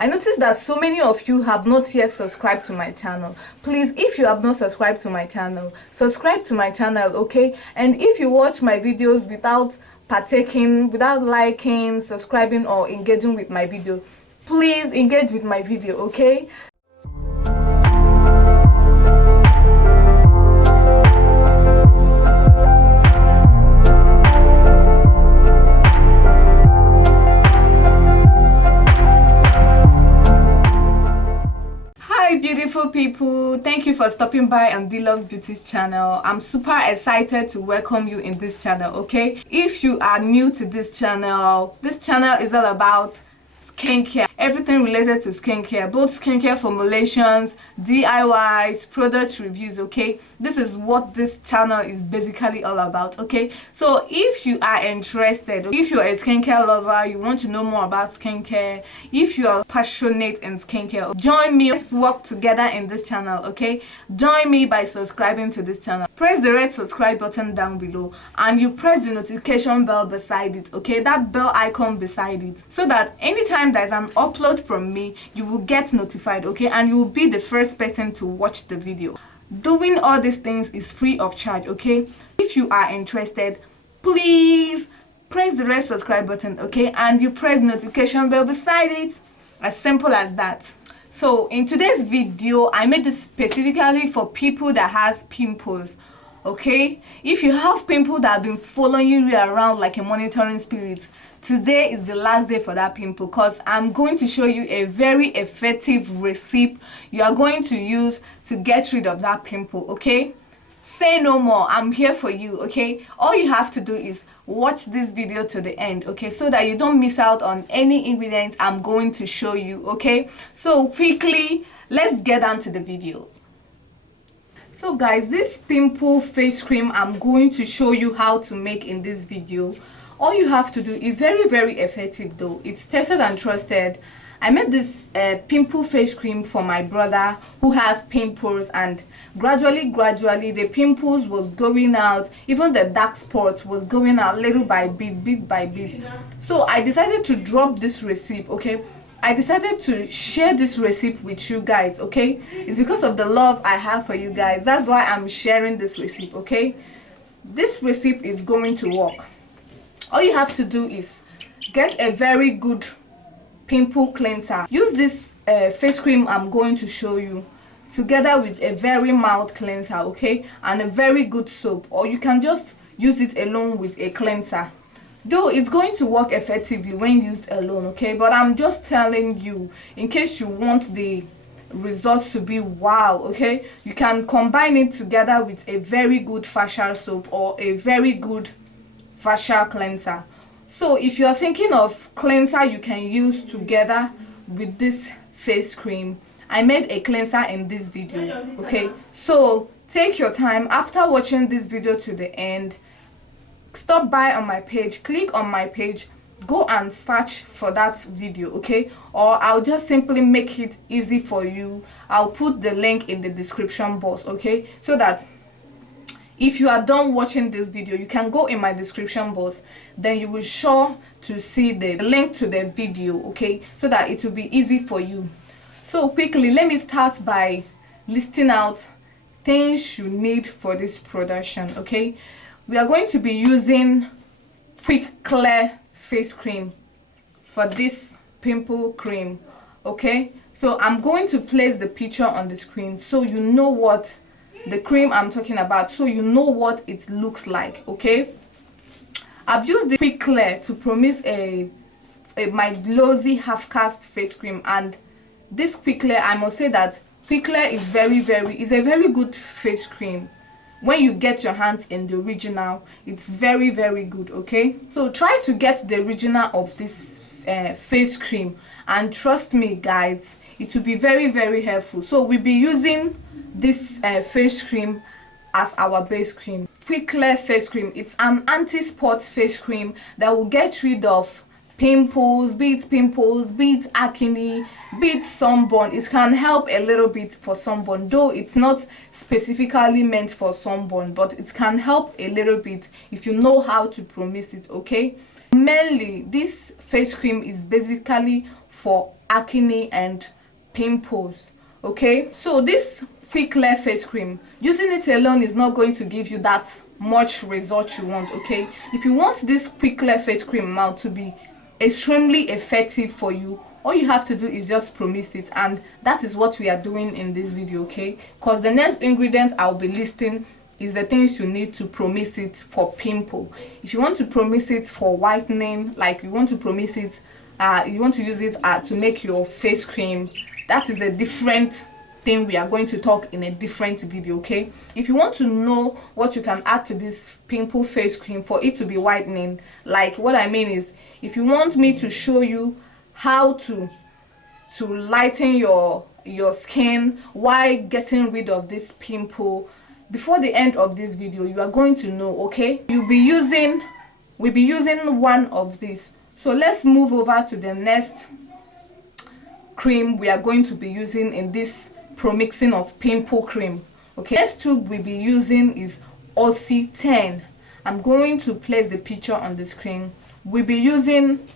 I noticed that so many of you have not yet subscribed to my channel. Please, if you have not subscribed to my channel, subscribe to my channel, okay? And if you watch my videos without partaking, without liking, subscribing, or engaging with my video, please engage with my video, okay? Beautiful people, thank you for stopping by on the Love Beauty's channel. I'm super excited to welcome you in this channel, okay? If you are new to this channel is all about skincare, everything related to skincare, both skincare formulations, DIYs, product reviews, okay? This is what this channel is basically all about, okay? So if you are interested, if you're a skincare lover, you want to know more about skincare, if you are passionate in skincare, join me. Let's work together in this channel, okay? Join me by subscribing to this channel. Press the red subscribe button down below and you press the notification bell beside it, okay? That bell icon beside it, so that anytime there's an upload from me, you will get notified, okay? And you will be the first person to watch the video. Doing all these things is free of charge, okay? If you are interested, please press the red subscribe button, okay? And you press the notification bell beside it. As simple as that. So in today's video, I made this specifically for people that has pimples, okay? If you have pimples that have been following you around like a monitoring spirit, today is the last day for that pimple, because I'm going to show you a very effective recipe you are going to use to get rid of that pimple, okay? Say no more, I'm here for you, okay? All you have to do is watch this video to the end, okay, so that you don't miss out on any ingredients I'm going to show you, okay? So quickly, let's get down to the video. So guys, this pimple face cream I'm going to show you how to make in this video. All you have to do is very effective though. It's tested and trusted. I made this pimple face cream for my brother who has pimples, and gradually the pimples was going out. Even the dark spots was going out little by bit by bit. So I decided to drop this recipe, okay? I decided to share this recipe with you guys, okay? It's because of the love I have for you guys. That's why I'm sharing this recipe, okay? This recipe is going to work. All you have to do is get a very good pimple cleanser. Use this face cream I'm going to show you together with a very mild cleanser, okay? And a very good soap, or you can just use it alone with a cleanser. Though it's going to work effectively when used alone, okay? But I'm just telling you, in case you want the results to be wow, okay? You can combine it together with a very good facial soap or a very good facial cleanser. So if you are thinking of cleanser you can use together with this face cream, I made a cleanser in this video, okay? So take your time. After watching this video to the end, stop by on my page, click on my page, go and search for that video, okay? Or I'll just simply make it easy for you. I'll put the link in the description box, okay? So that if you are done watching this video, you can go in my description box, then you will sure to see the link to the video, okay? So that it will be easy for you. So quickly, let me start by listing out things you need for this production, okay? We are going to be using quick clear face cream for this pimple cream, okay? So I'm going to place the picture on the screen so you know what the cream I'm talking about, so you know what it looks like, okay? I've used the quick clear to promise my glossy half cast face cream, and this quick clear, I must say that quick clear is is a very good face cream. When you get your hands in the original, it's very good, okay? So try to get the original of this face cream, and trust me guys, it will be very helpful. So we'll be using this face cream as our base cream. Quick clear face cream, it's an anti-spot face cream that will get rid of pimples, be it acne, be it sunburn. It can help a little bit for sunburn, though it's not specifically meant for sunburn, but it can help a little bit if you know how to promise it, okay? Mainly this face cream is basically for acne and pimples. Okay, so this quick clear face cream, using it alone is not going to give you that much result you want. Okay, if you want this quick clear face cream now to be extremely effective for you, all you have to do is just promise it, and that is what we are doing in this video. Okay, because the next ingredient I'll be listing is the things you need to promise it for pimple. If you want to promise it for whitening, like you want to promise it, you want to use it to make your face cream, that is a different thing. We are going to talk in a different video. Okay, if you want to know what you can add to this pimple face cream for it to be whitening, like what I mean is, if you want me to show you how to lighten your skin while getting rid of this pimple, before the end of this video you are going to know. Okay, we'll be using one of these. So let's move over to the next cream we are going to be using in this pro-mixing of pimple cream. Okay, next tube we'll be using is Aussie 10. I'm going to place the picture on the screen. We'll be using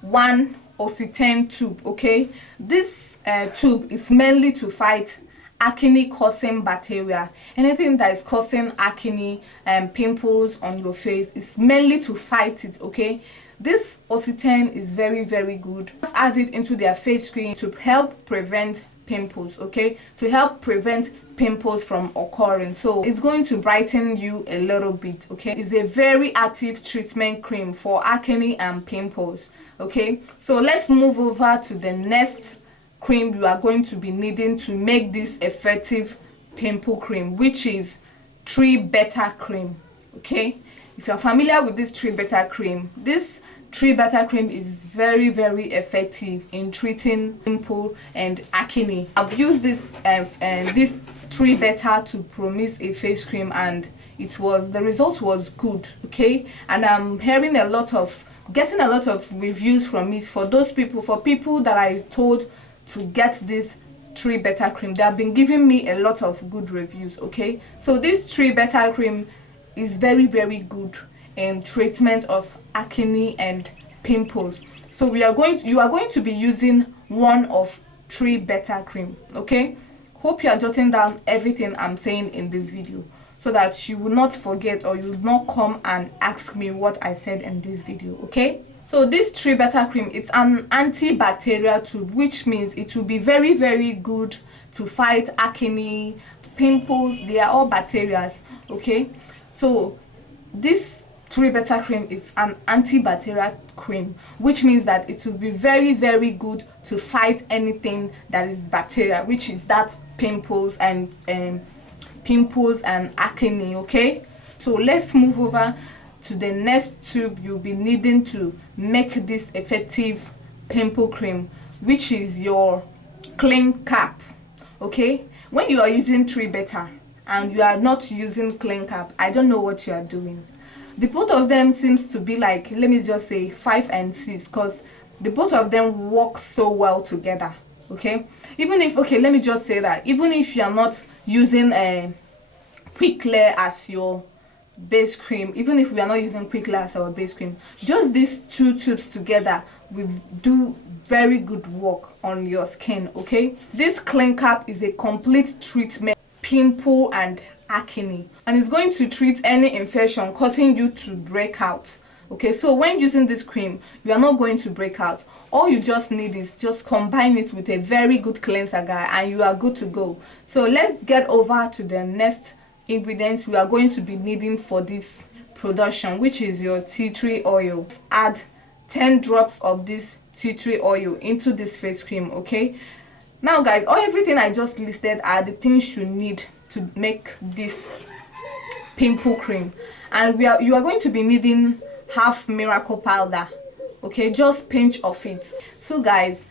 one Aussie 10 tube. Okay, this tube is mainly to fight acne causing bacteria. Anything that is causing acne and pimples on your face is mainly to fight it. Okay, this Aussie 10 is very good. Just add it into their face cream to help prevent pimples. Okay, to help prevent pimples from occurring. So it's going to brighten you a little bit. Okay, it's a very active treatment cream for acne and pimples. Okay, so let's move over to the next cream you are going to be needing to make this effective pimple cream, which is 3 Beta cream. Okay, if you're familiar with this 3 Beta cream, this 3 Beta cream is very effective in treating pimple and acne. I've used this 3 Beta to promise a face cream, and the result was good. Okay, and I'm getting a lot of reviews from it for people that I told to get this 3 Beta cream. They have been giving me a lot of good reviews. Okay, so this 3 Beta cream is very good in treatment of acne and pimples. So you are going to be using one of 3 Beta cream. Okay, hope you are jotting down everything I'm saying in this video so that you will not forget, or you will not come and ask me what I said in this video. Okay, so this 3 Beta cream, it's an antibacterial tube, which means it will be very good to fight acne, pimples. They are all bacteria. Okay, so this 3 Beta cream is an antibacterial cream, which means that it will be very good to fight anything that is bacteria, which is that pimples and acne. Okay, so let's move over to the next tube you'll be needing to make this effective pimple cream, which is your clean cap. Okay, when you are using 3 Beta and you are not using clean cap, I don't know what you are doing. The both of them seems to be like, let me just say 5 and 6, because the both of them work so well together. Okay, even if, okay, let me just say that even if you are not using a quick clear as your base cream, even if we are not using quick clear as our base cream, just these 2 tubes together will do very good work on your skin. Okay, this clean cap is a complete treatment pimple and acne, and it's going to treat any infection causing you to break out. Okay, so when using this cream, you are not going to break out. All you just need is just combine it with a very good cleanser, guy, and you are good to go. So let's get over to the next ingredients we are going to be needing for this production, which is your tea tree oil. Add 10 drops of this tea tree oil into this face cream. Okay, now guys, everything I just listed are the things you need to make this pimple cream, and you are going to be needing half miracle powder. Okay, just pinch of it. So guys,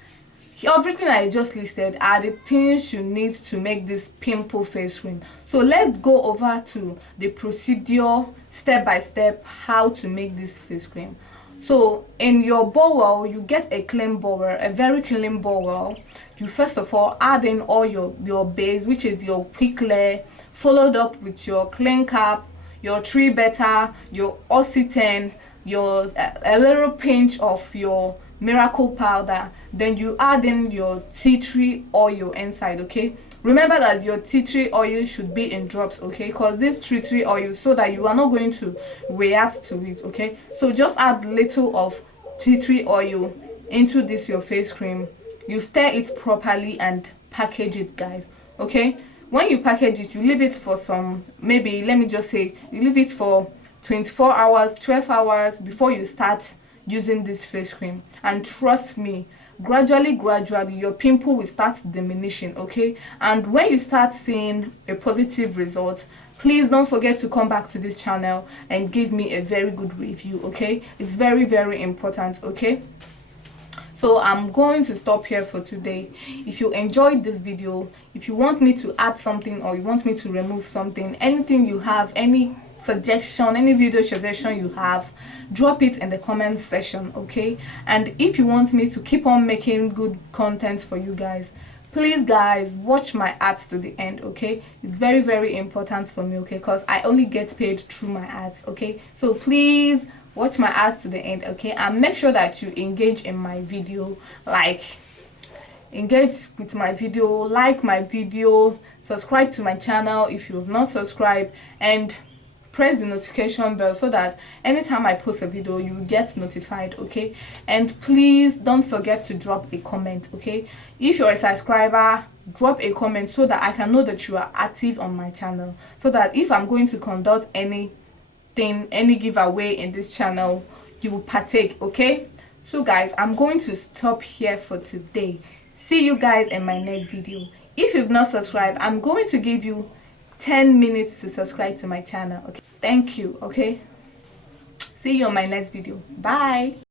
everything I just listed are the things you need to make this pimple face cream. So let's go over to the procedure step by step how to make this face cream. So in your bowl, you get a clean bowl, a very clean bowl. You first of all add in all your base, which is your quick clear, followed up with your clean cap, your 3 Beta, your Aussie 10, a little pinch of your miracle powder, then you add in your tea tree oil inside. Okay, remember that your tea tree oil should be in drops, okay, because this tea tree oil, so that you are not going to react to it. Okay, so just add little of tea tree oil into this your face cream. You stir it properly and package it, guys. Okay, when you package it, you leave it for some, maybe let me just say you leave it for 24 hours, 12 hours before you start using this face cream. And trust me, gradually your pimple will start diminishing. Okay, and when you start seeing a positive result, please don't forget to come back to this channel and give me a very good review. Okay, it's very, very important. Okay, so I'm going to stop here for today. If you enjoyed this video, if you want me to add something or you want me to remove something, anything you have, any suggestion, any video suggestion you have, drop it in the comment section. Okay, and if you want me to keep on making good content for you guys, please guys, watch my ads to the end. Okay, it's very, very important for me. Okay, because I only get paid through my ads. Okay, so please watch my ads to the end. Okay, and make sure that you engage in my video, like engage with my video, like my video, subscribe to my channel if you have not subscribed, and press the notification bell so that anytime I post a video you will get notified. Okay, and please don't forget to drop a comment. Okay, if you're a subscriber, drop a comment so that I can know that you are active on my channel, so that if I'm going to conduct any giveaway in this channel, you will partake. Okay, so guys, I'm going to stop here for today. See you guys in my next video. If you've not subscribed, I'm going to give you 10 minutes to subscribe to my channel. Okay, thank you. Okay, see you on my next video. Bye.